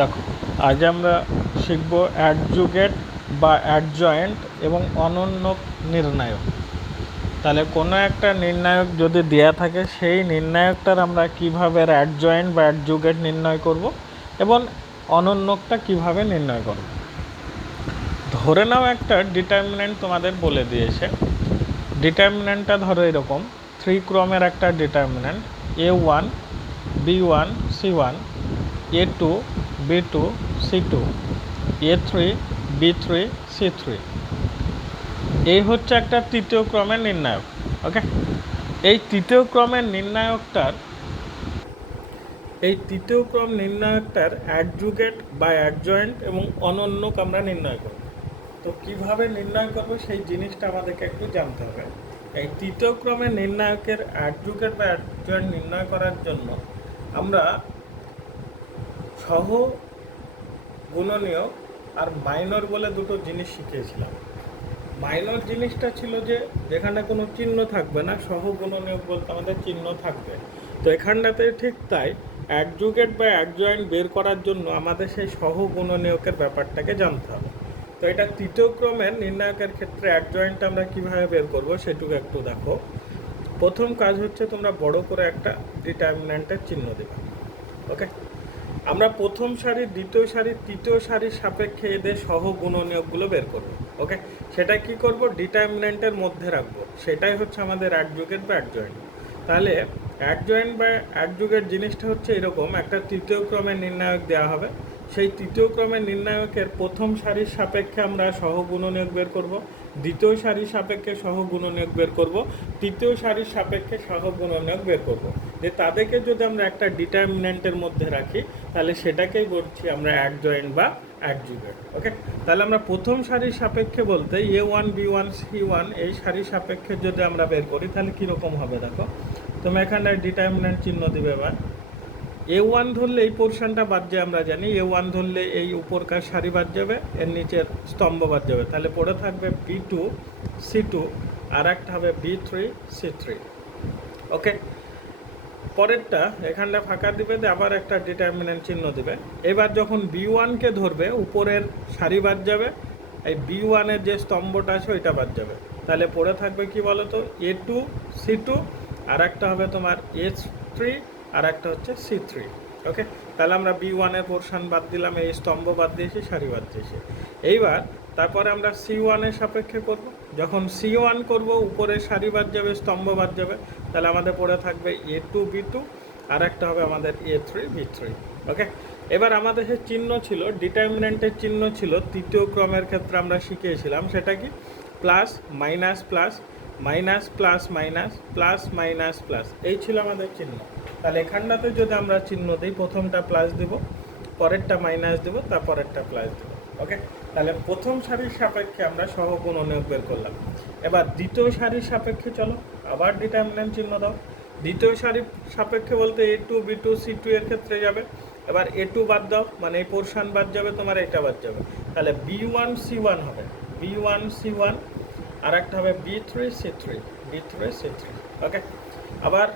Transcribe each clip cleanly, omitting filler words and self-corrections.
দেখো, আজ আমরা শিখব অ্যাডজুগেট বা অ্যাডজয়েন্ট এবং অনন্যক নির্ণায়ক। তাহলে কোনো একটা নির্ণায়ক যদি দেয়া থাকে, সেই নির্ণায়কটার আমরা কিভাবে অ্যাডজয়েন্ট বা অ্যাডজুগেট নির্ণয় করব এবং অনন্যকটা কিভাবে নির্ণয় করব। ধরে নাও একটা ডিটারমিন্যান্ট তোমাদের বলে দিয়েছে। ডিটারমিন্যান্টটা ধরো এরকম 3 ক্রমের একটা determinant A1 B1 C1 A2 B2 C2 A3 B3 C3। এই হচ্ছে একটা তৃতীয় ক্রমের নির্ণায়ক। ওকে, এই তৃতীয় ক্রমের নির্ণায়কটার অ্যাডজুগেট বা অ্যাডজয়েন্ট এবং অনন্যক আমরা নির্ণয় করব। তো কিভাবে নির্ণয় করব সেই জিনিসটা আমাদেরকে একটু জানতে হবে। এই তৃতীয় ক্রমের নির্ণায়কের অ্যাডজুগেট বা অ্যাডজয়েন্ট নির্ণয় করার জন্য আমরা সহ গুণনীয়ক আর মাইনর বলে দুটো জিনিস শিখিয়েছিলাম। মাইনর জিনিসটা ছিল যে যেখানে কোনো চিহ্ন থাকবে না, সহ গুণনীয়ক বলতে আমাদের চিহ্ন থাকবে। তো এখানটাতে ঠিক তাই, অ্যাডজুগেট বা অ্যাডজয়েন্ট বের করার জন্য আমাদের সেই সহ গুণনীয়কের ব্যাপারটাকে জানতে হবে। তো এটা তৃতীয় ক্রমের নির্ণায়কের ক্ষেত্রে অ্যাডজয়েন্টটা আমরা কীভাবে বের করব সেটুকু একটু দেখো। প্রথম কাজ হচ্ছে তোমরা বড় করে একটা ডিটারমিন্যান্টের চিহ্ন দেবে। ওকে, আমরা প্রথম সারি, দ্বিতীয় সারি, তৃতীয় সারির সাপেক্ষে এদের সহ গুণনীয়কগুলো বের করব। ওকে, সেটা কি করব, ডিটারমিন্যান্টের মধ্যে রাখবো। সেটাই হচ্ছে আমাদের অ্যাডজুগেট বা অ্যাডজয়েন্ট। তাহলে অ্যাডজয়েন্ট বা অ্যাডজুগেট জিনিসটা হচ্ছে এরকম, একটা তৃতীয় ক্রমের নির্ণায়ক দেওয়া হবে। সেই তৃতীয় ক্রমের নির্ণায়কের প্রথম সারির সাপেক্ষে আমরা সহ গুণনীয়ক বের করব, দ্বিতীয় সারির সাপেক্ষে সহ গুণনীয়ক বের করব, তৃতীয় সারির সাপেক্ষে সহ গুণনীয়ক বের করব। যে তাদেরকে যদি আমরা একটা ডিটারমিন্যান্টের মধ্যে রাখি, তাহলে সেটাকেই বলছি আমরা অ্যাডজয়েন্ট বা অ্যাডজুগেট। ওকে, তাহলে আমরা প্রথম সারির সাপেক্ষে বলতে A1 B1 C1 এই সারির সাপেক্ষে যদি আমরা বের করি, তাহলে কীরকম হবে দেখো। তুমি এখানে ডিটারমিন্যান্ট চিহ্ন দিবে। এবার A1 ধরলে এই পোর্শনটা বাদ যায়, আমরা জানি A1 ধরলে এই উপরকার সারি বাদ যাবে, এর নিচের স্তম্ভ বাদ যাবে। তাহলে পড়ে থাকবে B2 C2 আর একটা হবে B3 C3। ওকে, পরেরটা এখানটা ফাঁকা দিবে, আবার একটা ডিটারমিন্যান্ট চিহ্ন দিবে। এবার যখন B1কে ধরবে, উপরের সারি বাদ যাবে, এই B1-এর যে স্তম্ভটা আছে ওইটা বাদ যাবে। তাহলে পড়ে থাকবে কি বলো তো, A2 C2 আর একটা হবে তোমার S3 আর একটা হচ্ছে C3। ওকে, তাহলে আমরা B1-এর পোর্শন বাদ দিলাম, এই স্তম্ভ বাদ দিয়েছি, সারি বাদ দিয়েছি। এইবার তারপরে আমরা C1-এর সাপেক্ষে করব। যখন C1 করব, উপরের সারি বাদ যাবে, স্তম্ভ বাদ যাবে। তাহলে আমাদের পড়ে থাকবে A2 B2 আর একটা হবে আমাদের A3 B3। ওকে, এবার আমাদের যে চিহ্ন ছিল, ডিটারমিন্যান্টের চিহ্ন ছিল তৃতীয় ক্রমের ক্ষেত্রে আমরা শিখিয়েছিলাম, সেটা কি plus minus plus minus plus minus plus minus plus, এই ছিল আমাদের চিহ্ন। তাহলে এখানটাতে যদি আমরা চিহ্ন দিই, প্রথমটা প্লাস দেব, পরেরটা মাইনাস দেব, তারপরেরটা প্লাস দেব। ওকে, তাহলে প্রথম সারির সাপেক্ষে আমরা সহ গুণনীয়ক বের করলাম। এবার দ্বিতীয় সারির সাপেক্ষে চলো, আবার ডিটারমিন্যান্ট চিহ্ন দাও। দ্বিতীয় সারির সাপেক্ষে বলতে A2 B2 C2 এর ক্ষেত্রে যাবে। এবার A2 বাদ দাও, মানে এই পোর্শন বাদ যাবে, তোমার এটা বাদ যাবে। তাহলে B1 C1 হবে, B1 C1 আর একটা হবে B3 C3 B3 C3। ওকে, আবার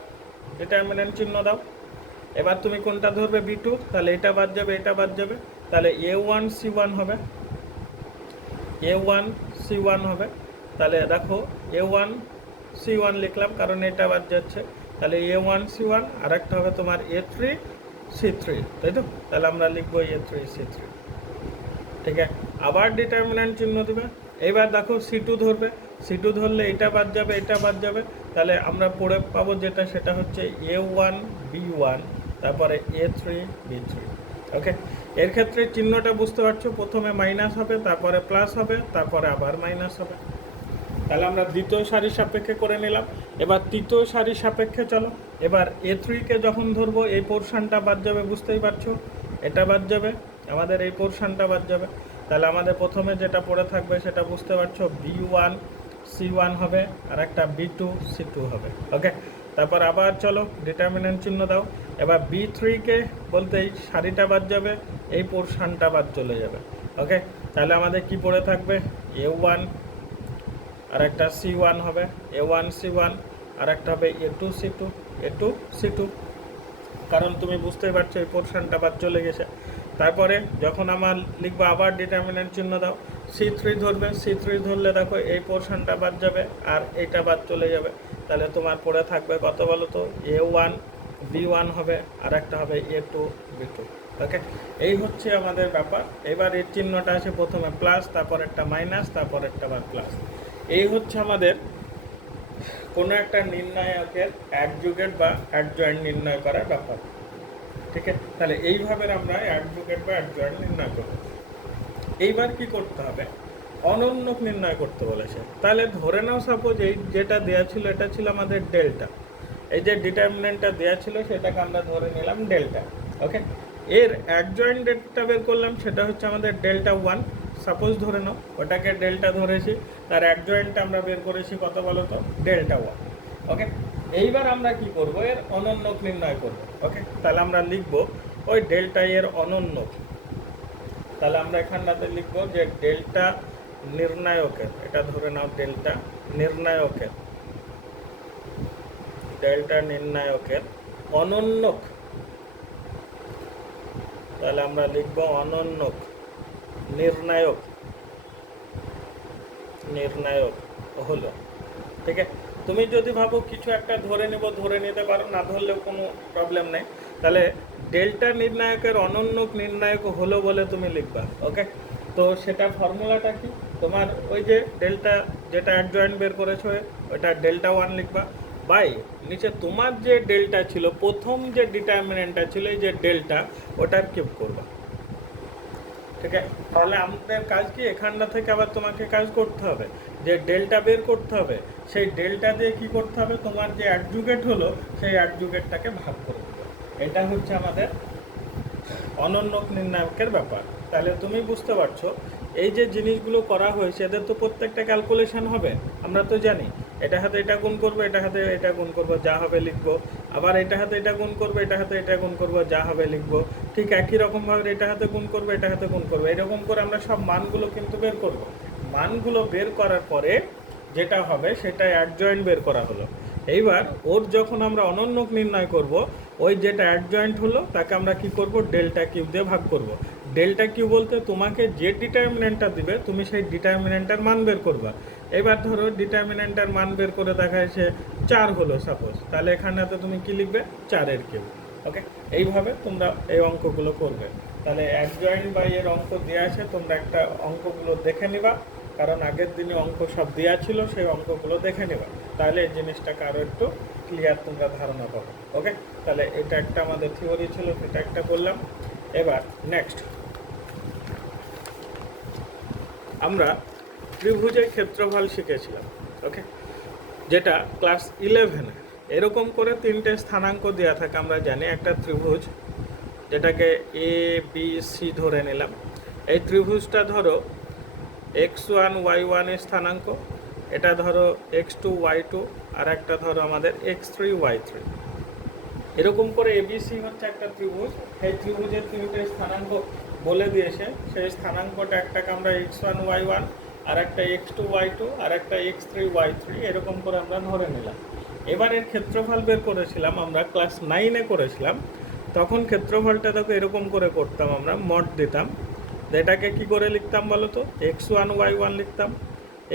ডিটারমিন্যান্ট চিহ্ন দাও। এবার তুমি কোনটা ধরবে, B2, তাহলে এটা বাদ যাবে, এটা বাদ যাবে। তাহলে A1 C1 হবে, A1 C1 হবে। তাহলে দেখো A1 C1 লিখলাম, কারণ এটা বাদ যাচ্ছে। তাহলে A1 C1 আর একটা হবে তোমার A3 C3, তাই তো? তাহলে আমরা লিখবো A3 C3। ঠিক আছে, আবার ডিটারমিন্যান্ট চিহ্ন দেবে। এবার দেখো C2 ধরবে, C2 ধরলে এটা বাদ যাবে, এটা বাদ যাবে। তাহলে আমরা পড়ে পাবো যেটা, সেটা হচ্ছে A1 B1 তারপরে A3 B3। ওকে, এর ক্ষেত্রে চিহ্নটা বুঝতে পারছো, প্রথমে মাইনাস হবে, তারপরে প্লাস হবে, তারপরে আবার মাইনাস হবে। তাহলে আমরা দ্বিতীয় সারির সাপেক্ষে করে নিলাম। এবার তৃতীয় সারির সাপেক্ষে চলো। এবার A3-কে যখন ধরবো, এই পোর্শনটা বাদ যাবে, বুঝতেই পারছো, এটা বাদ যাবে, আমাদের এই পোর্শনটা বাদ যাবে। তাহলে আমাদের প্রথমে যেটা পড়ে থাকবে সেটা বুঝতে পারছো, B1 C1 হবে আর একটা B2 C2 হবে। ওকে, তারপর আবার চলো ডিটারমিন্যান্ট চিহ্ন দাও। এবার B3-কে বলতে এই সারিটা বাদ যাবে, এই পোর্শনটা বাদ চলে যাবে। ওকে, তাহলে আমাদের কি পড়ে থাকবে, A1 আর একটা C1 হবে, A1 C1 আর একটা হবে A2 C2 A2 C2, কারণ তুমি বুঝতেই পারছো এই পোর্শনটা বাদ চলে গেছে। তারপরে যখন আমার লিখবো আবার ডিটারমিনেন্ট চিহ্ন দাও, C3 ধরবে, C3 ধরলে দেখো এই পোর্শনটা বাদ যাবে আর এইটা বাদ চলে যাবে, তাহলে তোমার পড়ে থাকবে কত বলো তো, A1 B1 হবে আর একটা হবে A2 B2। ওকে, এই হচ্ছে আমাদের ব্যাপার। এবার এর চিহ্নটা আছে প্রথমে প্লাস, তারপর একটা মাইনাস, তারপর একটা আবার প্লাস। এই হচ্ছে আমাদের কোনো একটা নির্ণায়কের অ্যাডজুগেট বা অ্যাডজয়েন্ট নির্ণয় করার ব্যাপার। ঠিক আছে, তাহলে এইভাবে আমরা অ্যাডজুগেট বা অ্যাডজয়েন্ট নির্ণয় করব। এইবার কি করতে হবে, অনন্যক নির্ণয় করতে বলেছে। তাহলে ধরে নাও সাপোজ এই যেটা দেওয়া ছিল এটা ছিল আমাদের ডেল্টা, এই যে ডিটারমিনেন্টটা দেওয়া ছিল সেটাকে আমরা ধরে নিলাম ডেল্টা। ওকে, এর অ্যাডজয়েন্ট ডেল্টা বের করলাম, সেটা হচ্ছে আমাদের ডেল্টা 1 সাপোজ ধরে নাও, ওটাকে ডেল্টা ধরেছি, তার অ্যাডজয়েন্টটা আমরা বের করেছি কত বলো তো, ডেল্টা 1। ওকে, এইবার আমরা কি করব, এর অনন্যক নির্ণয় করব। ওকে, তাহলে আমরা লিখব ওই ডেল্টা এর অনন্যক। তাহলে আমরা এখানটাতে লিখব যে ডেল্টা নির্ণায়কের, এটা ধরে নাও ডেল্টা নির্ণায়কের, ডেল্টা নির্ণায়কের অনন্যক। তাহলে আমরা লিখব অনন্যক নির্ণায়ক, নির্ণায়ক হলো। ঠিক আছে, তুমি যদি ভাবো কিছু একটা ধরে নেব, ধরে নিতে পারো, না ধরলেও কোনো প্রবলেম নেই। তাহলে ডেল্টা নির্ণায়কের অনন্যক নির্ণায়ক হলো বলে তুমি লিখবা। ওকে, তো সেটা ফর্মুলাটা কি, তোমার ওই যে ডেল্টা যেটা অ্যাডজয়েন্ট বের করেছো ওটা ডেল্টা 1 লিখবা, বাই নিচে তোমার যে ডেল্টা ছিল, প্রথম যে ডিটারমিনেন্টটা ছিল এই যে ডেল্টা, ওটার কিউব করবা। ঠিক আছে, তাহলে আমাদের কাজ কি, এখানটা থেকে আবার তোমাকে কাজ করতে হবে, যে ডেল্টা বের করতে হবে, সেই ডেল্টা দিয়ে কি করতে হবে, তোমার যে অ্যাডজুগেট হলো সেই অ্যাডজুগেটটাকে ভাগ করে দেবে। এটা হচ্ছে আমাদের অনন্যক নির্ণায়কের ব্যাপার। তাহলে তুমি বুঝতে পারছো এই যে জিনিসগুলো করা হয়েছে এদের তো প্রত্যেকটা ক্যালকুলেশন হবে, আমরা তো জানি এটা হাতে এটা গুণ করবো, এটা হাতে এটা গুণ করবো, যা হবে লিখবো, আবার এটা হাতে এটা গুণ করবো, এটা হাতে এটা গুণ করবো, যা হবে লিখবো। ঠিক একই রকমভাবে এটা হাতে গুণ করবো, এটা হাতে গুণ করবো, এরকম করে আমরা সব মানগুলো কিন্তু বের করব। মানগুলো বের করার পরে যেটা হবে সেটা অ্যাডজয়েন্ট বের করা হলো। এইবার ওর যখন আমরা অনন্যক নির্ণয় করব, ওই যেটা অ্যাডজয়েন্ট হলো তাকে আমরা কি করব, ডেল্টা কিউ দিয়ে ভাগ করব। ডেল্টা কিউ বলতে তোমাকে যে ডিটারমিনেন্টটা দিবে তুমি সেই ডিটারমিনেন্টের মান বের করবা। এবার ধরো ডিটারমিনেন্টের মান বের করে দেখা যাচ্ছে 4 হলো সাপোজ, তাহলে এখানেতে তুমি কি লিখবে, 4-এর কিউ। ওকে, এইভাবে তোমরা এই অঙ্কগুলো করবে। তাহলে অ্যাডজয়েন্ট বা এর অঙ্ক দেওয়া আছে, তোমরা একটা অঙ্কগুলো দেখে নিবা, কারণ আগের দিনে অঙ্ক সব দেওয়া ছিল, সেই অঙ্কগুলো দেখে নেবা, তাহলে এই জিনিসটাকে আরও একটু ক্লিয়ার তোমরা ধারণা পাবে। ওকে, তাহলে এটা একটা আমাদের থিওরি ছিল, সেটা একটা করলাম। এবার নেক্সট আমরা ত্রিভুজের ক্ষেত্রফল শিখেছিলাম। ওকে, যেটা ক্লাস 11-এ এরকম করে 3টে স্থানাঙ্ক দেওয়া থাকে, আমরা জানি একটা ত্রিভুজ যেটাকে ABC ধরে নিলাম। এই ত্রিভুজটা ধরো x1 y1 এর স্থানাঙ্ক, এটা ধরো x2 y2, আর একটা ধরো আমাদের x3 y3। এরকম করে ABC হচ্ছে একটা ত্রিভুজ। সেই ত্রিভুজের 3টে স্থানাঙ্ক বলে দিয়েছে, সেই স্থানাঙ্কটা একটাকে আমরা x1 y1, আর একটা x2 y2, আর একটা x3 y3, এরকম করে আমরা ধরে নিলাম। এবার এর ক্ষেত্রফল বের করেছিলাম আমরা ক্লাস 9-এ করেছিলাম, তখন ক্ষেত্রফলটা দেখো এরকম করে করতাম, আমরা মড দিতাম। এটাকে কি করে লিখতাম বলো তো, x1 y1 লিখতাম,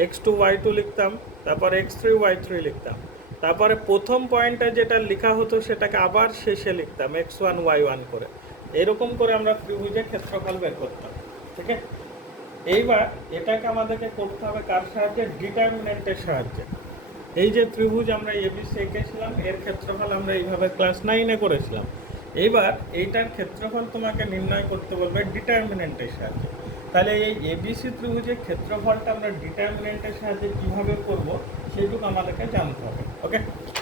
x2 y2 লিখতাম, তারপর x3 y3 লিখতাম, তারপরে প্রথম পয়েন্টে যেটা লেখা হতো সেটাকে আবার শেষে লিখতাম x1 y1 করে। এরকম করে আমরা ত্রিভুজের ক্ষেত্রফল বের করতাম। ঠিক আছে, এইবার এটাকে আমাদেরকে করতে হবে কার সাহায্যে, ডিটারমিনেন্টের সাহায্যে। এই যে ত্রিভুজ আমরা ABC এঁকেছিলাম, এর ক্ষেত্রফল আমরা এইভাবে ক্লাস 9-এ করেছিলাম। এইবার এইটার ক্ষেত্রফল তোমাকে নির্ণয় করতে বলবে ডিটারমিনেন্টের সাহায্যে। তাহলে এই ABC ত্রিভুজের ক্ষেত্রফলটা আমরা ডিটারমিনেন্টের সাহায্যে কীভাবে করব সেটুকু আমাদেরকে জানতে হবে। ওকে,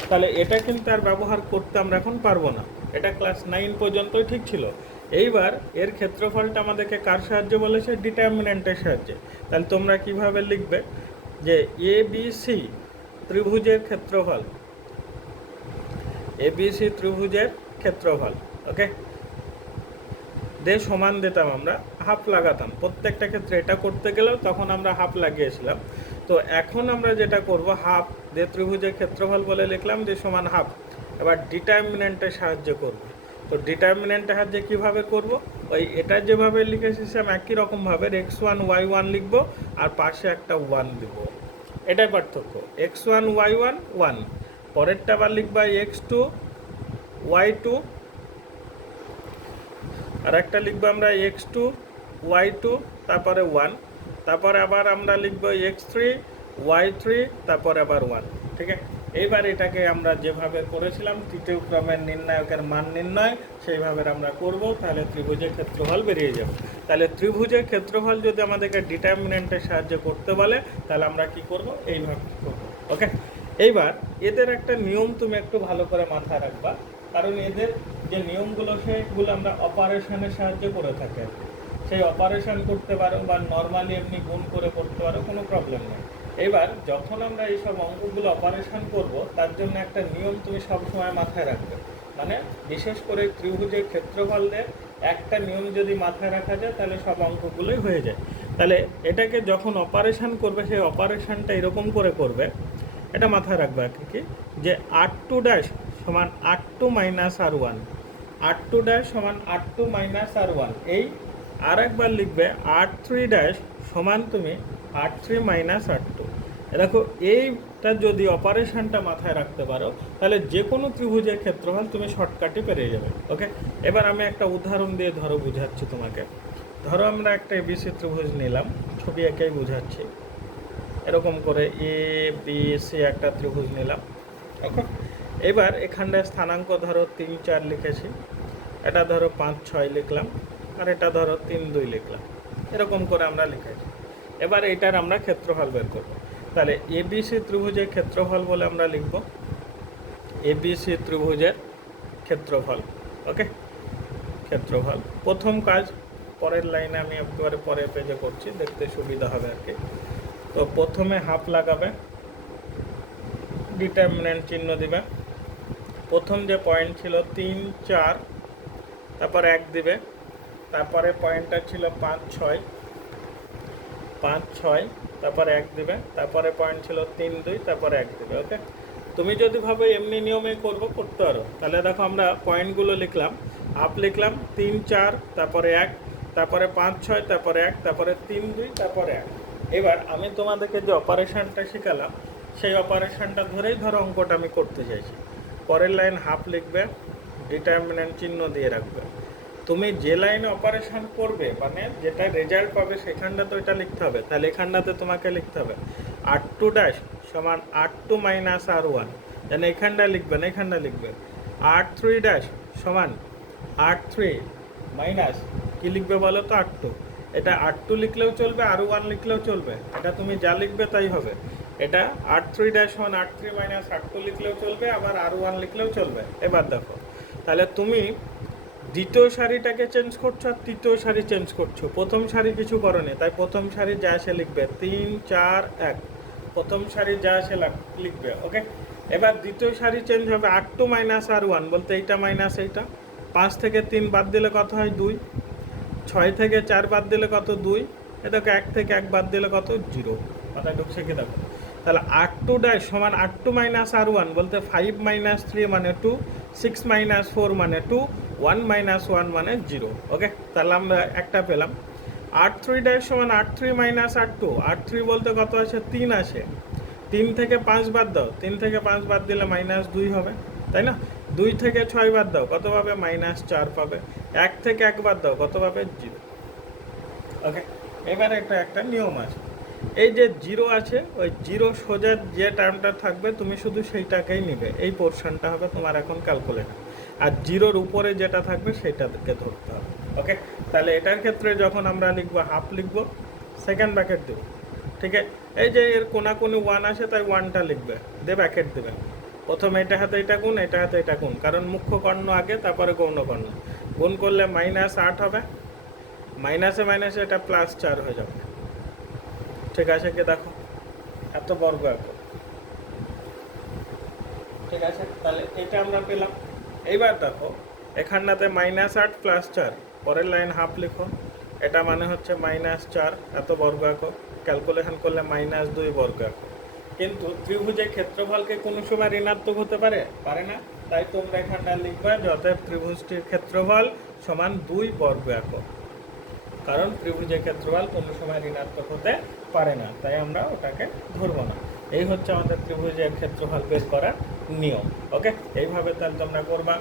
তাহলে এটা কিন্তু আর ব্যবহার করতে আমরা এখন পারবো না, এটা ক্লাস 9 পর্যন্তই ঠিক ছিল। এইবার এর ক্ষেত্রফলটা আমাদেরকে কার সাহায্যে বলেছে, ডিটারমিনেন্টের সাহায্যে। তাহলে তোমরা কিভাবে লিখবে, যে ABC ত্রিভুজের ক্ষেত্রফল, ABC ত্রিভুজের ক্ষেত্রফল। ওকে, দিয়ে সমান দিতাম, আমরা হাফ লাগাতাম প্রত্যেকটা ক্ষেত্রে। এটা করতে গেলেও তখন আমরা হাফ লাগিয়েছিলাম। তো এখন আমরা যেটা করব, হাফ দিয়ে ত্রিভুজের ক্ষেত্রফল বলে লিখলাম যে সমান হাফ। এবার ডিটারমিনেন্টের সাহায্যে করব, তো ডিটারমিনেন্টের সাহায্যে কীভাবে করব, ওই এটা যেভাবে লিখেছি সেম একই রকমভাবে x1 y1 লিখব আর পাশে একটা 1 দিব, এটাই পার্থক্য। x1 y1 1, পরেরটা আবার লিখবা x2 y2, আর একটা লিখবো আমরা x2 y2 তারপরে 1, তারপরে আবার আমরা লিখবো x3 y3 তারপরে আবার 1। ঠিক আছে, এইবার এটাকে আমরা যেভাবে করেছিলাম তৃতীয় ক্রমের নির্ণায়কের মান নির্ণয় সেইভাবে আমরা করব, তাহলে ত্রিভুজের ক্ষেত্রফল বেরিয়ে যাবে। তাহলে ত্রিভুজের ক্ষেত্রফল যদি আমাদেরকে ডিটারমিনেন্টের সাহায্যে করতে বলে তাহলে আমরা কি করব, এইভাবে করব। ওকে, এইবার এদের একটা নিয়ম তুমি একটু ভালো করে মাথায় রাখবা, কারণ এদের যে নিয়মগুলো সেগুলো আমরা অপারেশনের সাহায্যে করে থাকি আর কি। সেই অপারেশন করতে পারো বা নর্মালি এমনি গুণ করে করতে পারো, কোনো প্রবলেম নেই। এবার যখন আমরা এইসব অঙ্কগুলো অপারেশন করব তার জন্য একটা নিয়ম তুমি সবসময় মাথায় রাখবে, মানে বিশেষ করে ত্রিভুজের ক্ষেত্রফলের একটা নিয়ম যদি মাথায় রাখা যায় তাহলে সব অঙ্কগুলোই হয়ে যায়। তাহলে এটাকে যখন অপারেশন করবে সেই অপারেশনটা এরকম করে করবে, এটা মাথায় রাখবে আর কি, যে r2 ড্যাশ সমান r2 minus r1, r2 dash সমান r2 মাইনাস r1, এই আর একবার লিখবে r3 ড্যাশ সমান তুমি r3 মাইনাস r2। দেখো এইটা যদি অপারেশনটা মাথায় রাখতে পারো তাহলে যে কোনো ত্রিভুজের ক্ষেত্রফল তুমি শর্টকাটে পেরিয়ে যাবে। ওকে, এবার আমি একটা উদাহরণ দিয়ে ধরো বুঝাচ্ছি তোমাকে। ধরো আমরা একটা এবিসি ত্রিভুজ নিলাম, ছবি এঁকেই বুঝাচ্ছি। এরকম করে এ বি সি একটা ত্রিভুজ নিলাম। ওকে, এবার এখানটায় স্থানাঙ্ক ধরো 3 4 লিখেছি, এটা ধরো 5 6 লিখলাম, আর এটা ধরো 3 2 লিখলাম, এরকম করে আমরা লিখেছি। এবার এটার আমরা ক্ষেত্রফল বের করব। তাহলে এবিসি ত্রিভুজের ক্ষেত্রফল বলে আমরা লিখব এবিসি ত্রিভুজের ক্ষেত্রফল। ওকে, ক্ষেত্রফল প্রথম কাজ, পরের লাইনে আমি একেবারে পরের পেজে করছি, দেখতে সুবিধা হবে আর কি। তো প্রথমে হাফ লাগাবে, ডিটারমিনেন্ট চিহ্ন দিবে, প্রথম যে পয়েন্ট ছিল 3 4, তারপর 1 দিবে, তারপরে পয়েন্টটা ছিল 5 6, তারপর 1 দিবে, তারপরে পয়েন্ট ছিল 3 2, তারপরে 1 দিবে। ওকে, তুমি যদি ভাবে এমনি নিয়মে করতে পারো, তাহলে দেখো আমরা পয়েন্টগুলো লিখলাম, হাফ লিখলাম 3 4, তারপরে 1, তারপরে 5 6, তারপরে 1, তারপরে 3 2, তারপরে 1। এবার আমি তোমাদেরকে যে অপারেশনটা শেখালাম সেই অপারেশনটা ধরেই ধরো অঙ্কটা আমি করতে চাইছি। পরের লাইন হাফ লিখবে, ডিটারমিনেন্ট চিহ্ন দিয়ে রাখবে। তুমি যে লাইনে অপারেশন করবে মানে যেটা রেজাল্ট পাবে সেখানটা তো এটা লিখতে হবে, তাহলে এখানটাতে তোমাকে লিখতে হবে r2 ড্যাশ সমান r2 মাইনাস r1, যেন এখানটা লিখবে না, এখানটা লিখবে r3 ড্যাশ সমান r3 মাইনাস কি লিখবে বলো তো r2। এটা r2 লিখলেও চলবে, r1 লিখলেও চলবে, এটা তুমি যা লিখবে তাই হবে। এটা r3 ড্যাশ সমান r3 মাইনাস r2 লিখলেও চলবে, আবার r1 লিখলেও চলবে। এবার দেখো, তাহলে তুমি দ্বিতীয় সারিটাকে চেঞ্জ করছো আর তৃতীয় সারি চেঞ্জ করছো, প্রথম সারি কিছু করোনি, তাই প্রথম সারি যা আসে লিখবে 3 4 1, প্রথম সারি যা আসে লিখবে। ওকে, এবার দ্বিতীয় সারি চেঞ্জ হবে r2 মাইনাস r1, বলতে এইটা মাইনাস এইটা, 5 থেকে 3 বাদ দিলে কত হয় 2, 6 থেকে 4 বাদ দিলে কত 2, এ দেখো 1 থেকে 1 বাদ দিলে কত 0, কথা ঢুকছে কি দেখো। তাহলে r2 ড্যাশ সমান r2 মাইনাস r1, বলতে 5 মাইনাস 3 মানে 2, 6 মাইনাস 4 মানে 2, 1 মাইনাস 1 মানে 0। ওকে, তাহলে আমরা একটা পেলাম। r3 ড্যাশ সমান r3 মাইনাস r2, r3 বলতে কত আসে 3 আসে, 3 থেকে 5 বাদ দাও, 3 থেকে 5 বাদ দিলে মাইনাস 2 হবে, তাই না? 2 থেকে 6 বাদ দাও, কত পাবে মাইনাস 4 পাবে, 1 থেকে 1 বাদ দাও, কত পাবে 0। ওকে, এবার একটা নিয়ম আছে, এই যে 0 আছে ওই 0 সোজা যে টার্মটা থাকবে তুমি শুধু সেইটাকেই নিবে, এই পোর্শনটা হবে তোমার এখন ক্যালকুলেটর, আর 0-র উপরে যেটা থাকবে সেইটাকে ধরতে হবে। ওকে, তাহলে এটার ক্ষেত্রে যখন আমরা লিখবো হাফ লিখবো, সেকেন্ড ব্র্যাকেট দেবো। ঠিক আছে, এই যে এর কোনাকুনি 1 আসে তাই 1টা লিখবে, দিয়ে ব্র্যাকেট দেবে। প্রথমে এটা হাতে এটা গুণ, এটা হাতে এটা গুণ, কারণ মুখ্য কর্ণ আগে তারপরে গৌণ কর্ণ, গুণ করলে মাইনাস 8 হবে, মাইনাসে মাইনাসে এটা প্লাস 4 হয়ে যাবে। ঠিক আছে কি দেখো, এত বর্গ এখন। ঠিক আছে, তাহলে এটা আমরা পেলাম। এইবার দেখো এখানটাতে -8 + 4, পরের লাইন হাফ লিখো, এটা মানে হচ্ছে -4 এত বর্গ একক, ক্যালকুলেশন করলে -2 বর্গ একক। কিন্তু ত্রিভুজের ক্ষেত্রফলকে কোনো সময় ঋণাত্মক হতে পারে না, তাই তোমরা এখানটা লিখবা যে অতএব ত্রিভুজটির ক্ষেত্রফল সমান 2 বর্গ একক। কারণ ত্রিভুজের ক্ষেত্রফল কোনো সময় ঋণাত্মক হতে পারে না, তাই আমরা ওটাকে ধরবো না। এই হচ্ছে আমাদের ত্রিভুজের ক্ষেত্রফল বের করার নিয়ম। ওকে, এইভাবে তাহলে তোমরা করবা।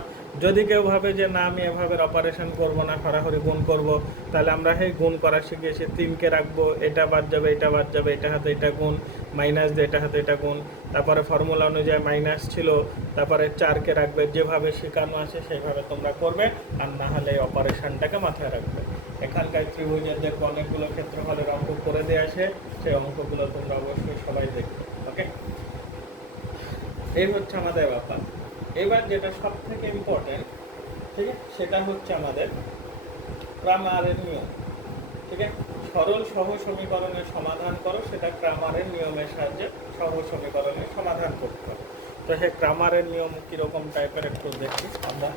যদি কেউ ভাবে যে না আমি এভাবে অপারেশন করব না, সরাসরি গুণ করব, তাহলে আমরা এই গুণ করা শিখেছি, 3কে রাখবো, এটা বাদ যাবে, এটা বাদ যাবে, এটা হাতে এটা গুণ, মাইনাস দিয়ে এটা হাতে এটা গুণ, তারপরে ফর্মুলা অনুযায়ী মাইনাস ছিল, তারপরে 4কে রাখবে। যেভাবে শেখানো আছে সেইভাবে তোমরা করবে, আর না হলে এই অপারেশনটাকে মাথায় রাখবে। এখানকার ত্রিভুজের দেখবো অনেকগুলো ক্ষেত্রফলের অঙ্ক করে দেওয়া আছে, সেই অঙ্কগুলো তোমরা অবশ্যই সবাই দেখবে। ওকে, এই হচ্ছে আমাদের ব্যাপার। এবার যেটা সব থেকে ইম্পর্টেন্ট, ঠিক আছে, সেটা হচ্ছে আমাদের ক্রামারের নিয়ম। ঠিক আছে, সরল সহ সমীকরণের সমাধান করো, সেটা ক্রামারের নিয়মের সাহায্যে সহ সমীকরণের সমাধান করতে হবে। তো সেই ক্রামারের নিয়ম কীরকম টাইপের একটু দেখি আমরা।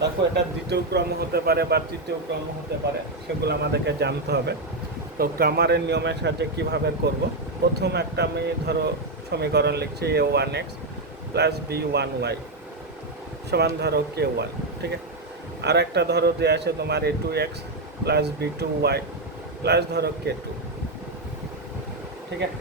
দেখো, এটা দ্বিতীয় ক্রম হতে পারে বা তৃতীয় ক্রম হতে পারে, সেগুলো আমাদেরকে জানতে হবে। তো ক্রামারের নিয়মের সাহায্যে কীভাবে করব, প্রথম একটা আমি ধরো সমীকরণ লিখছি a1x প্লাস b1y সমান ধরো k1। ঠিক আছে, আর একটা ধরো দেওয়া আছে তোমার a2x প্লাস b2y প্লাস ধরো k2। ঠিক আছে,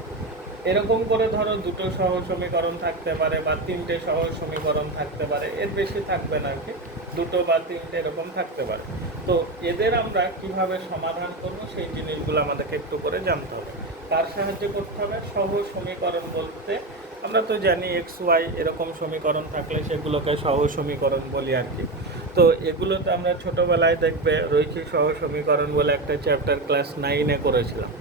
এরকম করে ধরো দুটো সহজ সমীকরণ থাকতে পারে বা 3টে সহজ সমীকরণ থাকতে পারে, এর বেশি থাকবে না আর কি, 2 বা 3টে এরকম থাকতে পারে। তো এদের আমরা কিভাবে সমাধান করব সেই জিনিসগুলো আমাদেরকে একটু করে জানতে হবে। তার সাহায্যে করতে হবে সহজ সমীকরণ বলতে আমরা তো জানি এক্স ওয়াই এরকম সমীকরণ থাকলে সেগুলোকে সহজ সমীকরণ বলি আর কি। তো এগুলো তো আমরা ছোটোবেলায় দেখবে রৈখিক সহজ সমীকরণ বলে একটা চ্যাপ্টার ক্লাস 9-এ করেছিলাম।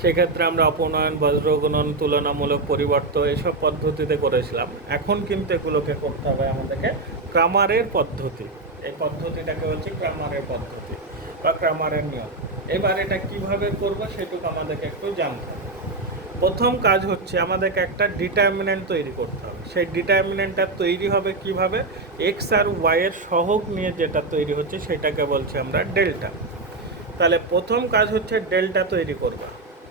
সেক্ষেত্রে আমরা অপনয়ন, বজ্রগুণন, তুলনামূলক পরিবর্তন এসব পদ্ধতিতে করেছিলাম। এখন কিন্তু এগুলোকে করতে হবে আমাদেরকে ক্রামারের পদ্ধতি। এই পদ্ধতিটাকে বলছি ক্রামারের পদ্ধতি বা ক্রামারের নিয়ম। এবার এটা কিভাবে করব সেটুকু আমাদেরকে একটু জানতে হবে। প্রথম কাজ হচ্ছে আমাদেরকে একটা ডিটারমিনেন্ট তৈরি করতে হবে। সেই ডিটারমিনেন্টটা তৈরি হবে কিভাবে, এক্স আর ওয়াইয়ের সহগ নিয়ে যেটা তৈরি হচ্ছে সেটাকে বলছি আমরা ডেল্টা। তাহলে প্রথম কাজ হচ্ছে ডেল্টা তৈরি করবা।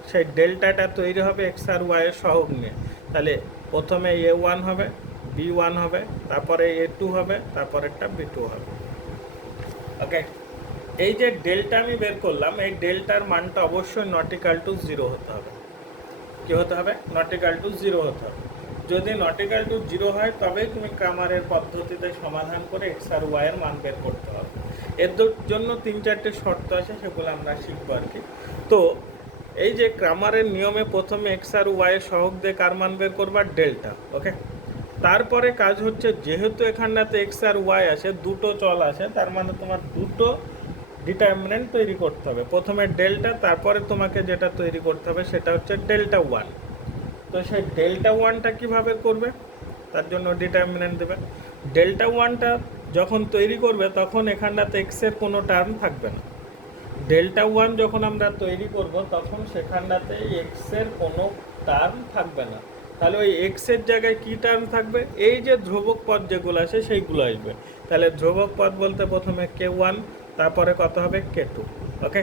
সেই ডেল্টাটা তৈরি হবে এক্স আর ওয়াইয়ের সহগ নিয়ে। তাহলে প্রথমে a1 হবে, b1 হবে, তারপরে a2 হবে, তারপরেরটা b2 হবে। ওকে, এই যে ডেল্টা আমি বের করলাম, এই ডেল্টার মানটা অবশ্যই নট ইকাল টু 0 হতে হবে। কী হতে হবে? নট ইকাল টু 0 হতে হবে। যদি নট ইকাল টু 0 হয় তবেই তুমি ক্রামারের পদ্ধতিতে সমাধান করে এক্স আর ওয়াইয়ের মান বের করতে হবে। এর জন্য 3-4টে শর্ত আছে, সেগুলো আমরা শিখবো আর কি। তো এই যে ক্রামারের নিয়মে প্রথমে এক্স আর ওয়াইয়ের সহগ দিয়ে কার মান বের করবা, ডেল্টা। ওকে, তারপরে কাজ হচ্ছে যেহেতু এখানটাতে এক্স আর ওয়াই আছে, দুটো চল আছে, তার মানে তোমার দুটো ডিটারমিনেন্ট তৈরি করতে হবে। প্রথমে ডেল্টা, তারপরে তোমাকে যেটা তৈরি করতে হবে সেটা হচ্ছে ডেল্টা ওয়ান। তো সেই ডেল্টা ওয়ানটা কীভাবে করবে, তার জন্য ডিটারমিনেন্ট দেবে। ডেল্টা ওয়ানটা যখন তৈরি করবে তখন এখানটাতে এক্সের কোনো টার্ম থাকবে না। ডেল্টা ওয়ান যখন আমরা তৈরি করব তখন সেখানটাতে এক্সের কোনো টার্ম থাকবে না। তাহলে ওই এক্সের জায়গায় কী টার্ম থাকবে, এই যে ধ্রুবক পদ যেগুলো আছে সেইগুলো আসবে। তাহলে ধ্রুবক পদ বলতে প্রথমে k1, তারপরে কত হবে k2। ওকে,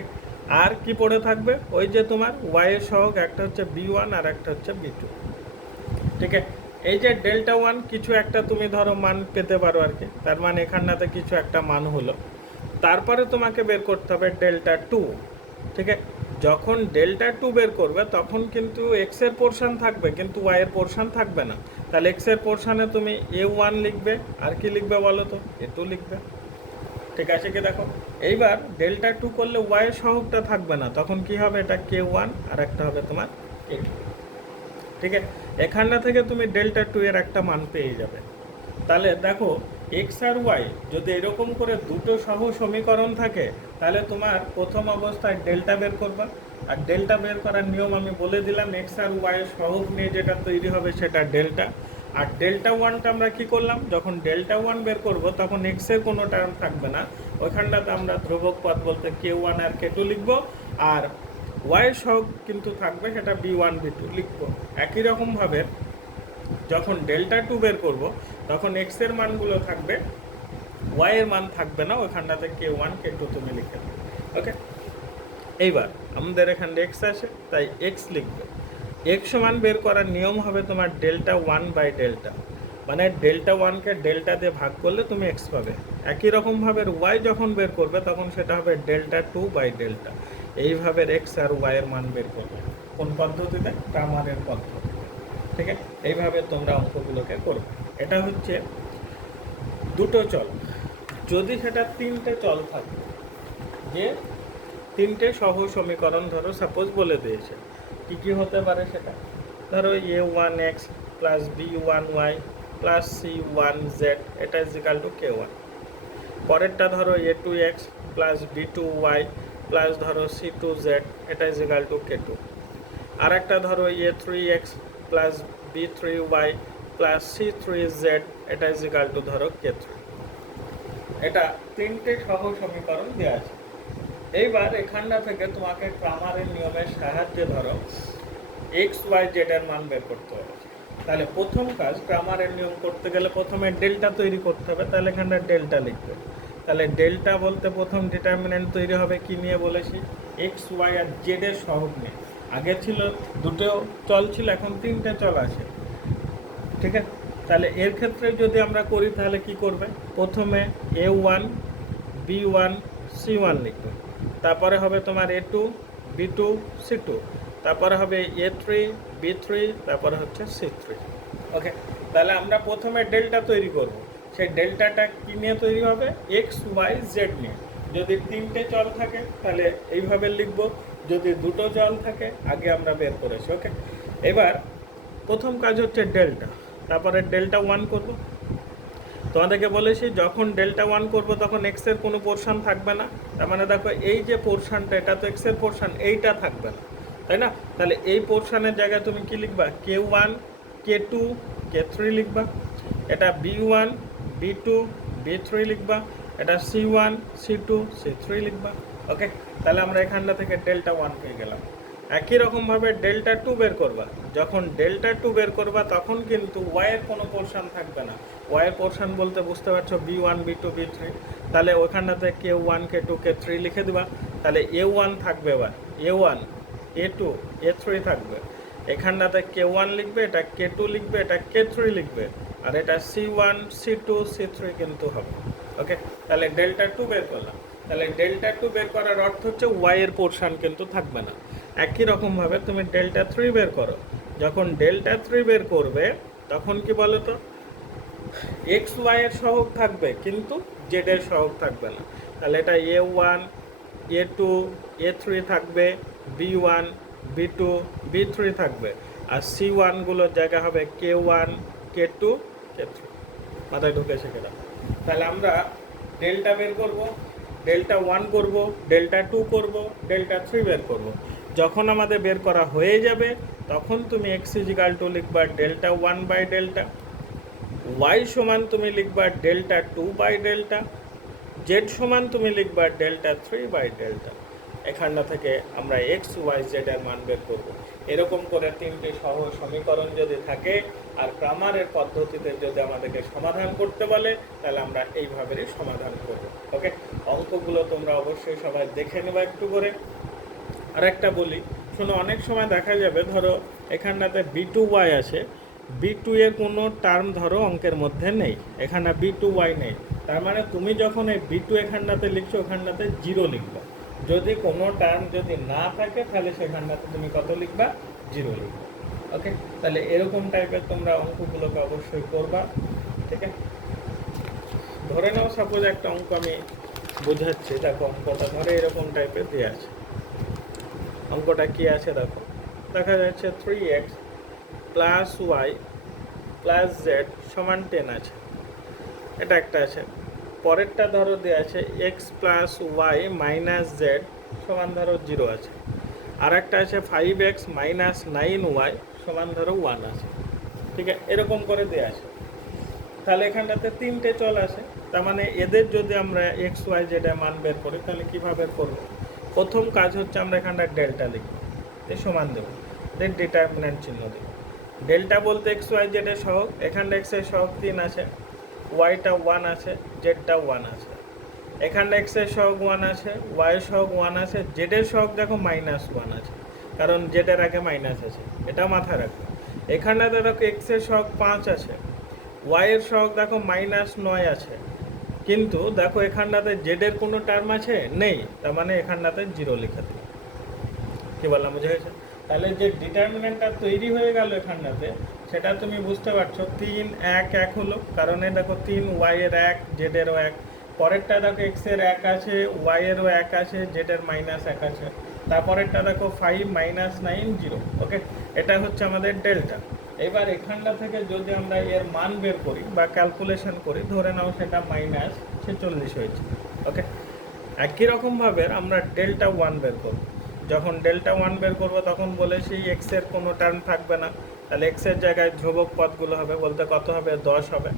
আর কি পড়ে থাকবে, ওই যে তোমার ওয়াইয়ের সহগ, একটা হচ্ছে b1 আর একটা হচ্ছে b2। ঠিক আছে, এই যে ডেল্টা ওয়ান কিছু একটা তুমি ধরো মান পেতে পারো আর কি, তার মানে এখানটাতে কিছু একটা মান হলো। তারপরে তোমাকে বের করতে হবে ডেল্টা টু। ঠিক আছে, যখন ডেল্টা টু বের করবে তখন কিন্তু এক্সের পোর্শন থাকবে কিন্তু ওয়াইয়ের পোর্শন থাকবে না। তাহলে এক্সের পোর্শনে তুমি a1 লিখবে, আর কি লিখবে বলো তো, a2 লিখবে। ঠিক আছে কি, দেখো এইবার ডেল্টা টু করলে ওয়াইয়ের সহগটা থাকবে না, তখন কি হবে, এটা k1 আর একটা হবে তোমার k2। ঠিক আছে, এখানটা থেকে তুমি ডেল্টা টু এর একটা মান পেয়ে যাবে। তাহলে দেখো এক্স আর ওয়াই যদি এরকম করে দুটো সহ সমীকরণ থাকে, তাহলে তোমার প্রথম অবস্থায় ডেল্টা বের করবা। আর ডেল্টা বের করার নিয়ম আমি বলে দিলাম, এক্স আর ওয়াইয়ের সহগ নিয়ে যেটা তৈরি হবে সেটা ডেল্টা। আর ডেল্টা ওয়ানটা আমরা কি করলাম, যখন ডেল্টা ওয়ান বের করব তখন এক্সের কোনো টার্ম থাকবে না, ওইখানটাতে আমরা ধ্রুবক পদ বলতে k1 আর k2 লিখব। আর ওয়াইয়ের সহগ কিন্তু থাকবে, সেটা b1 b2 লিখব। একই রকমভাবে যখন ডেল্টা টু বের করব তখন এক্সের মানগুলো থাকবে, ওয়াইয়ের মান থাকবে না, ওইখানটাতে k1 k2 তুমি লিখে দেবে। ওকে, এইবার আমাদের এখানে এক্স আছে তাই এক্স লিখবে। এক্স সমান বের করার নিয়ম হবে তোমার ডেল্টা ওয়ান বাই ডেল্টা। মানে ডেল্টা ওয়ানকে ডেল্টা দিয়ে ভাগ করলে তুমি এক্স পাবে। একই রকমভাবে ওয়াই যখন বের করবে তখন সেটা হবে ডেল্টা টু বাই ডেল্টা। এইভাবে এক্স আর ওয়াইয়ের মান বের করবে। কোন পদ্ধতিতে? ক্রামারের পদ্ধতিতে। ঠিক আছে, এইভাবে তোমরা অঙ্কগুলোকে করবে। এটা হচ্ছে দুটো চল। যদি সেটা তিনটে চল থাকে, যে তিনটে সহ সমীকরণ ধরো সাপোজ বলে দিয়েছে, কি কি হতে পারে সেটা ধরো a one x plus b one y plus c one z, এটা is equal to k one. পরেরটা ধরো a two x plus b two y plus ধরো সি টু জেড, এটা is equal to k two. আর একটা ধরো a three x plus b three y plus c three z, এটা is equal to ধরো k three. এটা তিনটে সহ সমীকরণ দেওয়া আছে। এইবার এখানটা থেকে তোমাকে ক্রামারের নিয়মের সাহায্যে ধরো এক্স ওয়াই জেড এর মান বের করতে হবে। তাহলে প্রথম কাজ, ক্রামারের নিয়ম করতে গেলে প্রথমে ডেল্টা তৈরি করতে হবে। তাহলে এখানটা ডেল্টা লিখবে। তাহলে ডেল্টা বলতে প্রথম ডিটারমিনেন্ট তৈরি হবে কি নিয়ে বলেছি? এক্স ওয়াই আর জেড এর সহগ নিয়ে। আগে ছিল দুটো চল ছিল, এখন তিনটে চল আছে। ঠিক আছে, তাহলে এর ক্ষেত্রে যদি আমরা করি তাহলে কি করবে? প্রথমে a one b one c one লিখবে, তারপরে হবে তোমার a two b two c two, তারপরে হবে এ থ্রি বি থ্রি, তারপরে হচ্ছে সি থ্রি। ওকে, তাহলে আমরা প্রথমে ডেল্টা তৈরি করব। সেই ডেল্টাটা কী নিয়ে তৈরি হবে? এক্স ওয়াই জেড নিয়ে। যদি তিনটে চল থাকে তাহলে এইভাবে লিখব, যদি দুটো চল থাকে আগে আমরা বের করেছি। ওকে, এবার প্রথম কাজ হচ্ছে ডেল্টা, তারপরে ডেল্টা ওয়ান করব। তোমাদেরকে বলেছি যখন ডেল্টা ওয়ান করবো তখন এক্সের কোনো পোর্শন থাকবে না। তার মানে দেখো এই যে পোর্শনটা, এটা তো এক্সের পোর্শন, এইটা থাকবে না, তাই না? তাহলে এই পোর্শনের জায়গায় তুমি কি লিখবা? কে ওয়ান কে টু কে থ্রি লিখবা। এটা B one B two B three লিখবা। এটা C one C two C three লিখবা। ওকে, তাহলে আমরা এখানটা থেকে ডেল্টা ওয়ান পেয়ে গেলাম। একই রকমভাবে ডেল্টা টু বের করবা। যখন ডেল্টা টু বের করবা তখন কিন্তু ওয়াইয়ের কোনো পোর্শন থাকবে না। ওয়াইয়ের পোর্শন বলতে বুঝতে পারছো b one B two B three. তাহলে ওখানটাতে কে ওয়ান কে টু কে থ্রি লিখে দেবা। তাহলে এ ওয়ান থাকবে, এবার a one a two a three থাকবে। এখানটাতে কে ওয়ান লিখবে, এটা কে টু লিখবে, এটা কে থ্রি লিখবে, আর এটা C one C two C three কিন্তু হবে। ওকে, তাহলে ডেল্টা টু বের করলাম। তাহলে ডেল্টা টু বের করার অর্থ হচ্ছে ওয়াইয়ের পোর্শন কিন্তু থাকবে না। একই রকমভাবে তুমি ডেল্টা থ্রি বের করো। যখন ডেল্টা থ্রি বের করবে তখন কি বলো তো? এক্স ওয়াইয়ের সহগ থাকবে কিন্তু জেড এর সহগ থাকবে না। তাহলে এটা a one a two a three থাকবে, b one B two B three থাকবে, আর সি ওয়ানগুলোর জায়গা হবে কে ওয়ান কে টু কে থ্রি। মাথায় ঢুকেছে কেনা? তাহলে আমরা ডেল্টা বের করব, ডেল্টা ওয়ান করব, ডেল্টা টু করব, ডেল্টা থ্রি বের করব। যখন আমাদের বের করা হয়ে যাবে তখন তুমি এক্স ইজিক্যাল টু লিখবা delta one by delta, Y সমান তুমি লিখবা delta two by delta, Z সমান তুমি লিখবা ডেল্টা থ্রি বাই ডেল্টা। এখানটা থেকে আমরা এক্স ওয়াই জেড এর মান বের করব। এরকম করে তিনটি সহ সমীকরণ যদি থাকে আর ক্রামারের পদ্ধতিতে যদি আমাদেরকে সমাধান করতে বলে তাহলে আমরা এইভাবেই সমাধান করব। ওকে, অঙ্কগুলো তোমরা অবশ্যই সবাই দেখে নেবা একটু করে। আর একটা বলি শোনো, অনেক সময় দেখা যাবে ধরো এখানটাতে বি টু ওয়াই আছে, বি টু এর কোনো টার্ম ধরো অঙ্কের মধ্যে নেই, এখানে বি টু ওয়াই নেই। তার মানে তুমি যখন এই বি টু এখানটাতে লিখছো ওখানটাতে জিরো লিখবা। যদি কোনো টার্ম যদি না থাকে তাহলে সেখানটাতে তুমি কত লিখবা? জিরো লিখবা। ওকে, তাহলে এরকম টাইপের তোমরা অঙ্কগুলোকে অবশ্যই করবা। ঠিক আছে, ধরে নাও সাপোজ একটা অঙ্ক আমি বোঝাচ্ছি, দেখো অঙ্কটা ধরে এরকম টাইপের দিয়ে আছে। অঙ্কটা কি আছে দেখো, দেখা যাচ্ছে 3x plus Y plus Z সমান 10 আছে, এটা একটা আছে। পরেরটা ধরো দেওয়া আছে X plus Y minus Z সমান ধরো 0 আছে। আর একটা আছে 5x মাইনাস 9y সমান ধরো 1 আছে। ঠিক আছে, এরকম করে দেওয়া আছে। তাহলে এখানটাতে তিনটে চল আছে, তার মানে এদের যদি আমরা এক্স ওয়াই জেড এর মান বের করি তাহলে কীভাবে করবো? প্রথম কাজ হচ্ছে আমরা এখানটা ডেল্টা লিখব, সমান দেবো, দেন ডিটারমিনেন্ট চিহ্ন দেবো। ডেল্টা বলতে এক্স ওয়াই জেড এর সহগ, এখানটা এক্স এর সহগ 3 আছে, ওয়াইটা 1 আছে, জেডটা 1 আছে। এখানটা এক্স এর সহগ 1 আছে, ওয়াই এর সহগ 1 আছে, জেড এর সহগ দেখো -1 আছে, কারণ জেড এর আগে মাইনাস আছে, এটা মাথায় রাখো। এখানটাতে দেখো এক্স এর সহগ 5 আছে, ওয়াই এর সহগ দেখো -9 আছে, কিন্তু দেখো এখানটাতে জেড এর কোনো টার্ম আছে নেই, তার মানে এখানটাতে 0 লিখে দিই। কি বললাম, বুঝে গেছে? তাহলে যে ডিটারমিনেন্টটা তৈরি হয়ে গেল এখানটাতে, সেটা তুমি বুঝতে পারছো 3 1 1 হলো, কারণ এ দেখো 3 ওয়াই এর 1 জেড এরও 1, পরেরটা দেখো এক্স এর 1 আছে, ওয়াই এরও 1 আছে, জেড এর -1 আছে, তারপরেরটা দেখো 5 -9 0। ওকে, এটা হচ্ছে আমাদের ডেল্টা। এবার এখানটা থেকে যদি আমরা এর মান বের করি বা ক্যালকুলেশন করি, ধরে নাও সেটা -46 হয়েছে। ওকে, একই রকমভাবে আমরা ডেল্টা 1 বের করব। যখন ডেল্টা 1 বের করব তখন বলেছি এক্স এর কোনো টার্ম থাকবে না, তাহলে এক্স এর জায়গায় ধ্রুবক পদগুলো হবে, বলতে কত হবে, 10 হবে,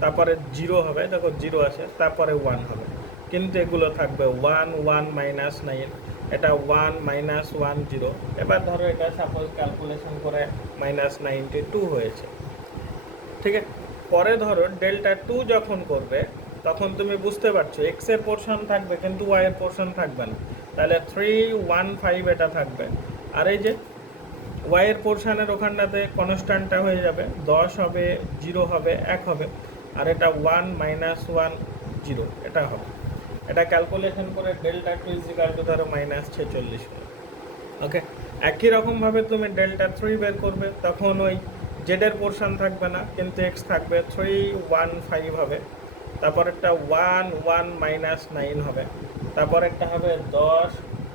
তারপরে 0 হবে, দেখো 0 আছে, তারপরে 1 হবে, কিন্তু এগুলো থাকবে 1 1 -9, এটা 1 -1 0। এবার ধরো এটা সাপোজ ক্যালকুলেশন করে -92 হয়েছে, ঠিক আছে। পরে ধরো ডেল্টা 2 যখন করবে তখন তুমি বুঝতে পারছো এক্স এর পোর্শন থাকবে কিন্তু ওয়াই এর পোর্শন থাকবে না, তাহলে 3 1 5 এটা থাকবে। আর এই যে ওয়াই এর পোর্শনের ওখানটাতে কনস্ট্যান্টটা হয়ে যাবে, 10 হবে, 0 হবে, 1 হবে, আর এটা 1 -1 0 এটা হবে। এটা ক্যালকুলেশন করে ডেল্টা 2 ইজিক্যাল টু ধরো -46 হবে। ওকে, একই রকমভাবে তুমি ডেল্টা 3 বের করবে, তখন ওই জেডের পোর্শন থাকবে না কিন্তু এক্স থাকবে, 3 1 5 হবে, তারপর একটা 1 1 -9 হবে, তারপর একটা হবে 10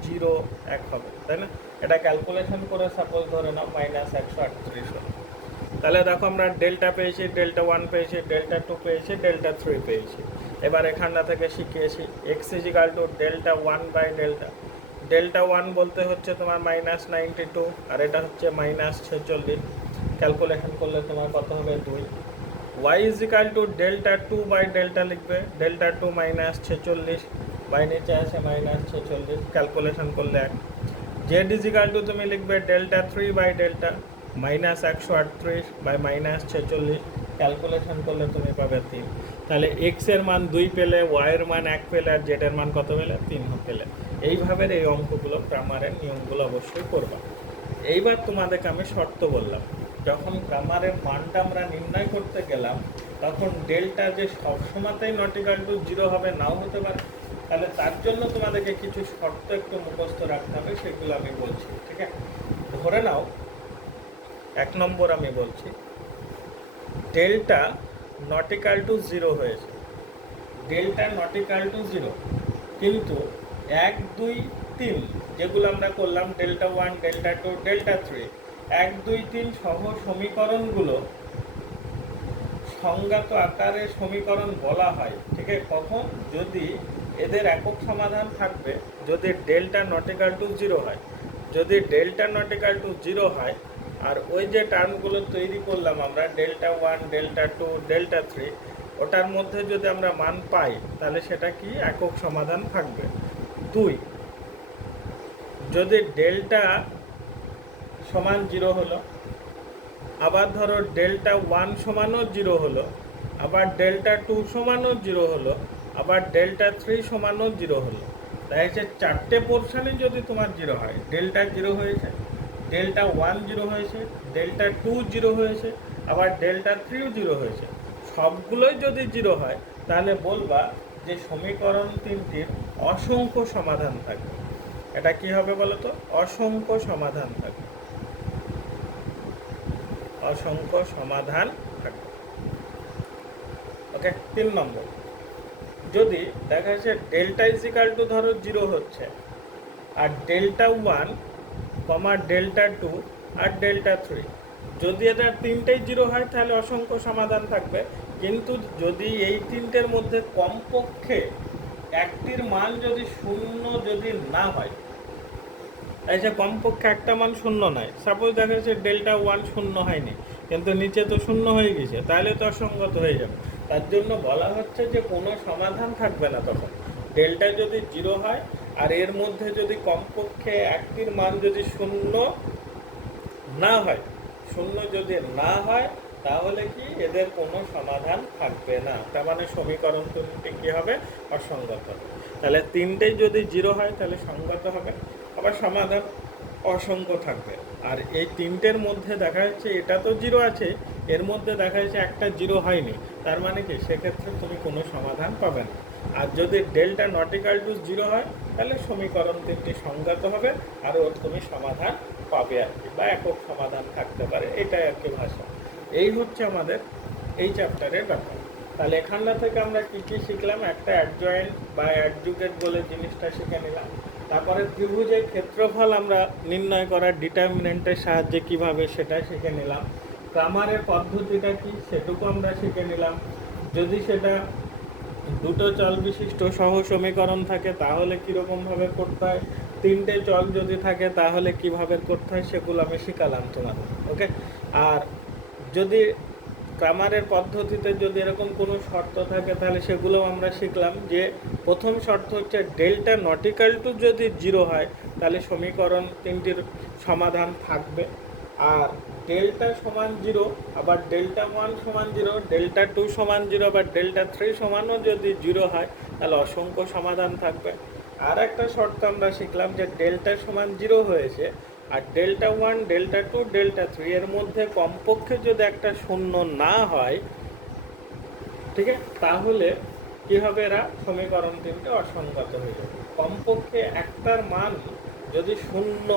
0 1 হবে, তাই না? এটা ক্যালকুলেশন করে সাপোজ ধরে নাও -138 হলো। তাহলে দেখো আমরা ডেল্টা পেয়েছি, ডেল্টা 1 পেয়েছি, ডেল্টা 2 পেয়েছি, ডেল্টা 3 পেয়েছি। এবার এখানটা থেকে শিখিয়েছি এক্স ইজিক্যাল to delta 1 by delta. Delta 1 বলতে হচ্ছে তোমার -92, আর এটা হচ্ছে -46, ক্যালকুলেশন করলে তোমার কত হবে, 2। ওয়াই ইজিক্যাল টু ডেল্টা 2 বাই ডেল্টা লিখবে, ডেল্টা 2 -46 বাই নিচে আছে -46, ক্যালকুলেশন করলে 1। জেড ইজিক্যাল টু তুমি লিখবে delta 3 by delta -138 by -46, calculation করলে তুমি পাবে 3। তাহলে এক্স এর মান 2 পেলে, ওয়াই এর মান 1 পেলে, আর জেড এর মান কত পেলে, 3 পেলে। এইভাবে এই অঙ্কগুলো গ্রামারের নিয়মগুলো অবশ্যই করবা। এইবার তোমাদেরকে আমি শর্ত বললাম, যখন গ্রামারের মানটা আমরা নির্ণয় করতে গেলাম তখন ডেল্টা যে সবসময়তেই নট ইকুয়াল টু 0 হবে, নাও হতে পারে, তাহলে তার জন্য তোমাদেরকে কিছু শর্ত একটু মুখস্থ রাখতে হবে, সেগুলো আমি বলছি, ঠিক আছে? ধরে নাও 1 নম্বর আমি বলছি, ডেল্টা নট ইকুয়াল টু 0 হয়েছে, ডেল্টা নট ইকুয়াল টু 0, কিন্তু 1 2 3 যেগুলো আমরা করলাম ডেল্টা 1 ডেল্টা 2 ডেল্টা 3, 1 2 3 সহ সমীকরণগুলো সংজ্ঞাত আকারে সমীকরণ বলা হয়, ঠিক আছে? কখন, যদি এদের একক সমাধান থাকবে, যদি ডেল্টা নট ইকুয়াল টু 0 হয়। যদি ডেল্টা নট ইকুয়াল টু 0 হয় আর ওই যে টার্মগুলো তৈরি করলাম আমরা ডেল্টা 1 ডেল্টা 2 ডেল্টা 3, ওটার মধ্যে যদি আমরা মান পাই তাহলে সেটা কি একক সমাধান থাকবে। 2, যদি ডেল্টা সমান 0 হলো, আবার ধরো ডেল্টা 1 সমানও 0 হলো, আবার ডেল্টা 2 সমানও 0 হলো, আবার ডেল্টা 3 সমানও 0 হলো, তাই হচ্ছে 4টে পোর্শনে যদি তোমার 0 হয়, ডেল্টা 0 হয়েছে, ডেল্টা 1 0 হয়েছে, ডেল্টা 2 0 হয়েছে, আবার ডেল্টা 3ও 0 হয়েছে, সবগুলোই যদি 0 হয় তাহলে বলবা যে সমীকরণ 3টির অসংখ্য সমাধান থাকবে। এটা কি হবে বলো তো, অসংখ্য সমাধান থাকবে, অসংখ্য সমাধান থাকবে। ওকে, 3 নম্বর, যদি দেখা যাচ্ছে ডেল্টা ইজিক্যাল টু ধরো 0 হচ্ছে, আর ডেল্টা 1 কমা ডেল্টা 2 আর ডেল্টা 3, যদি এটা তিনটেই 0 হয় তাহলে অসংখ্য সমাধান থাকবে, কিন্তু যদি এই তিনটের মধ্যে কমপক্ষে একটির মান যদি 0 যদি না হয়, এই যে কমপক্ষে একটা মান 0 নয়, সাপোজ দেখা যাচ্ছে ডেল্টা 1 0 হয়নি কিন্তু নিচে তো 0 হয়ে গেছে, তাহলে তো অসঙ্গত হয়ে যাবে। তার জন্য বলা হচ্ছে যে কোনো সমাধান থাকবে না তখন, ডেল্টা যদি 0 হয় আর এর মধ্যে যদি কমপক্ষে একটির মান যদি 0 না হয়, 0 যদি না হয় তাহলে কি এদের কোনো সমাধান থাকবে না, তার মানে সমীকরণ তিনটি কী হবে, অসঙ্গত হবে। তাহলে তিনটেই যদি 0 হয় তাহলে সঙ্গত হবে, আবার সমাধান অসংখ্য থাকবে। আর এই তিনটের মধ্যে দেখা যাচ্ছে এটা তো 0 আছে এর মধ্যে দেখা যাচ্ছে একটা জিরো হয়নি, তার মানে কি সেক্ষেত্রে তুমি কোনো সমাধান পাবে না। আর যদি delta not equal to zero হয় তাহলে সমীকরণ তিনটি সংগত হবে, আর ওর তুমি সমাধান পাবে আর কি, বা একক সমাধান থাকতে পারে, এটাই আর কি ভাষা। এই হচ্ছে আমাদের এই চ্যাপ্টারের ব্যাপার। তাহলে এখানটা থেকে আমরা কী কী শিখলাম, একটা অ্যাডজয়েন্ট বা অ্যাডজুকেট বলে জিনিসটা শিখে নিলাম। তারপরে ত্রিভুজের ক্ষেত্রফল আমরা নির্ণয় করার ডিটারমিনেন্টের সাহায্যে কিভাবে সেটা শিখে নিলাম। ক্রামারের পদ্ধতিটা কি সেটুকু আমরা শিখে নিলাম। যদি সেটা দুটো চল বিশিষ্ট সহ সমীকরণ থাকে তাহলে কীরকমভাবে করতে হয়, তিনটে চল যদি থাকে তাহলে কিভাবে করতে হয়, সেগুলো আমি শিখালাম তোমাদের। ওকে। আর যদি ক্রামারের পদ্ধতিতে যদি এরকম কোনো শর্ত থাকে তাহলে সেগুলোও আমরা শিখলাম। যে প্রথম শর্ত হচ্ছে ডেল্টা নট ইকাল টু যদি জিরো হয় তাহলে সমীকরণ তিনটির সমাধান থাকবে। আর ডেল্টা সমান জিরো, আবার ডেল্টা ওয়ান সমান জিরো, ডেল্টা টু সমান জিরো, আবার ডেল্টা থ্রি সমানও যদি জিরো হয় তাহলে অসংখ্য সমাধান থাকবে। আর একটা শর্ত আমরা শিখলাম যে ডেল্টা সমান জিরো হয়েছে আর delta one, delta two, delta three এর মধ্যে কমপক্ষে যদি একটা শূন্য না হয়, ঠিক আছে, তাহলে কী হবে, এরা সমীকরণ তিনটে অসংগত হয়ে যাবে। কমপক্ষে একটার মান যদি শূন্য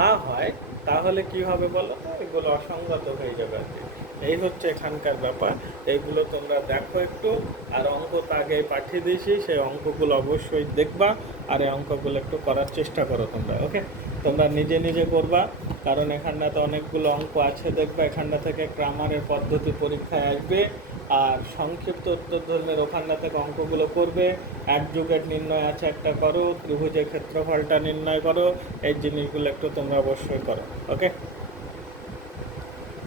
না হয় তাহলে কি হবে বলো তো, এগুলো অসংগত হয়ে যাবে আর কি। এই হচ্ছে এখানকার ব্যাপার। এইগুলো তোমরা দেখো একটু, আর অঙ্ক তো আগে পাঠিয়ে দিয়েছি, সেই অঙ্কগুলো অবশ্যই দেখবা, আর এই অঙ্কগুলো একটু করার চেষ্টা করো তোমরা। ওকে, তোমরা নিজে নিজে করবা, কারণ এখানটাতে অনেকগুলো অঙ্ক আছে দেখবা। এখানটা থেকে ক্রামারের পদ্ধতি পরীক্ষায় আসবে, আর সংক্ষিপ্ত উত্তর ধর্মের ওখানটা থেকে অঙ্কগুলো করবে। অ্যাডজুকেট নির্ণয় আছে একটা করো, ত্রিভুজের ক্ষেত্রফলটা নির্ণয় করো, এই জিনিসগুলো একটু তোমরা অবশ্যই করো। ওকে।